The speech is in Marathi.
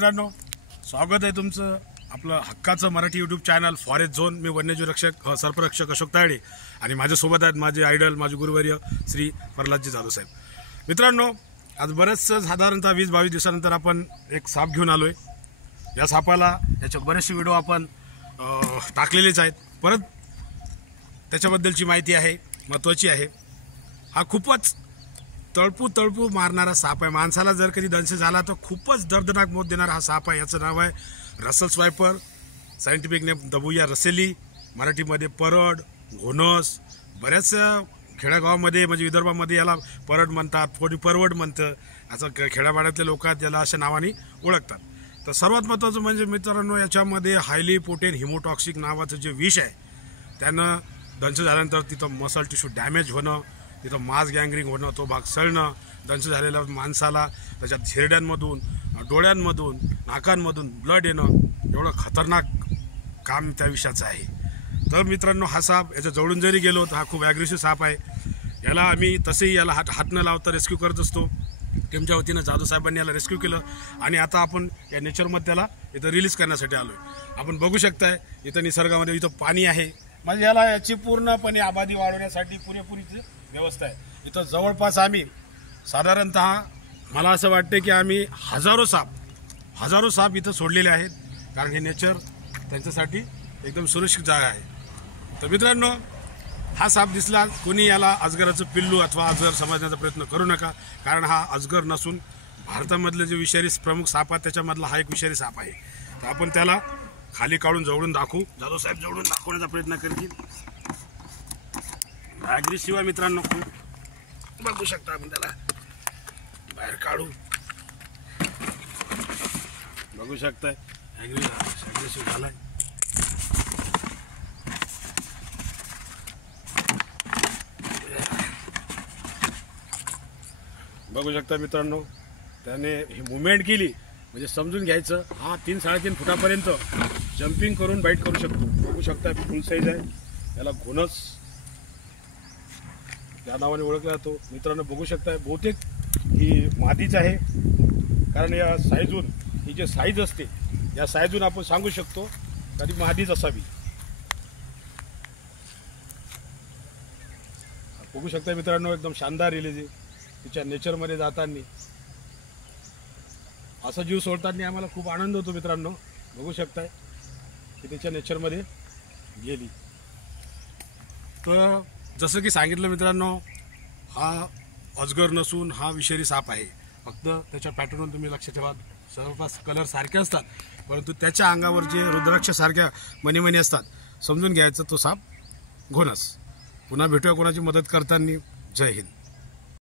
मित्रांनो, स्वागत आहे तुमचं आपलं हक्काचं Marathi YouTube channel forest zone. मी वन्यजीव रक्षक सर्परक्षक अशोक तायडे आणि माझ्यासोबत आहेत माझे आयडल माझे गुरुवर्य श्री प्रल्हादजी जाधव साहेब। मित्रांनो, आज बरेच साधारणतः 20-22 दिवसानंतर आपण एक साप घेऊन आलोय। या सापाला याचे बरेचसे व्हिडिओ आपण टाकलेलेच आहेत, परत त्याच्याबद्दलची माहिती आहे महत्त्वाची आहे। हा खूपच तळपू मारणारा साप आहे। माणसाला जर कधी दंश झाला तर खूपच दर्दनाक मौत देणारा हा साप आहे। याचं नाव आहे रसल स्वायपर, सायंटिफिक नेम दबुया रसेली, मराठीमध्ये परड, घोणस। बऱ्याच खेड्यागावामध्ये म्हणजे विदर्भामध्ये याला परड म्हणतात, कोणी परवड म्हणतं, असं खेड्यापाड्यातले लोक याला अशा नावाने ओळखतात। तर सर्वात महत्त्वाचं म्हणजे मित्रांनो, याच्यामध्ये हायली पोटेंट हिमोटॉक्सिक नावाचं जे विष आहे त्यानं दंश झाल्यानंतर तिथं मसल टिश्यू डॅमेज होणं, तिथं मास गँग्रिंग होणं, तो भाग सळणं, दंश झालेल्या माणसाला त्याच्यात हिरड्यांमधून, डोळ्यांमधून, नाकांमधून ब्लड येणं, एवढं खतरनाक काम त्या विषयाचं आहे। तर मित्रांनो, हा साप याच्या जवळून जरी गेलो तर हा खूप ॲग्रेसिव्ह साप आहे। याला आम्ही तसेही याला हात न लावता रेस्क्यू करत असतो। टीमच्या वतीनं जाधव साहेबांनी याला रेस्क्यू केलं आणि आता आपण या नेचरमध्ये त्याला इथं रिलीज करण्यासाठी आलो आहे। आपण बघू शकताय इथं निसर्गामध्ये इथं पाणी आहे, म्हणजे याला याची पूर्णपणे आबादी वाढवण्यासाठी पुरेपूरीची व्यवस्था आहे। इथं जवळपास आम्ही साधारणतः मला असं वाटतं की आम्ही हजारो साप इथं सोडलेले आहेत, कारण हे नेचर त्यांच्यासाठी एकदम सुरक्षित जागा आहे। तर मित्रांनो, हा साप दिसला कोणी याला अजगराचं पिल्लू अथवा अजगर समजण्याचा प्रयत्न करू नका, कारण हा अजगर नसून भारतामधले जे विषारी प्रमुख साप आहेत त्याच्यामधला हा एक विषारी साप आहे। तर आपण त्याला खाली काढून जवळून दाखवू, जाधव साहेब जवळून दाखवण्याचा प्रयत्न करतील। ॲग्रेसिव्ह आहे मित्रांनो, खूप बघू शकता आपण त्याला बाहेर काढू, बघू शकताय ॲग्रेसिव्ह झालाय। बघू शकता मित्रांनो, त्याने ही मुवमेंट केली म्हणजे समजून घ्यायचं हा 3-3.5 फुटापर्यंत जम्पिंग करून बाईट करू शकतो। बघू शकता फुल साईज आहे, त्याला घोणस त्या नावाने ओळखला जातो। मित्रांनो बघू शकता बहुतेक ही मादीच आहे, कारण या साईजून ही जे साईज असते या साईजून आपण सांगू शकतो कधी मादीच असावी। बघू शकता मित्रांनो, एकदम शानदार रिलीज आहे तिच्या नेचरमध्ये जाताना। असा जीव सोडताना आम्हाला खूप आनंद होतो मित्रांनो, बघू शकताय की त्याच्या नेचरमध्ये गेली। तर जसं की सांगितलं मित्रांनो, हा अजगर नसून हा विषारी साप आहे। फक्त त्याच्या पॅटर्नवर तुम्ही लक्ष ठेवा, सर्वपास कलर सारखे असतात, परंतु त्याच्या अंगावर जे रुद्राक्षासारख्या मणी असतात समजून घ्यायचं तो साप घोणस। पुन्हा भेटूया कोणाची मदत करताना। जय हिंद।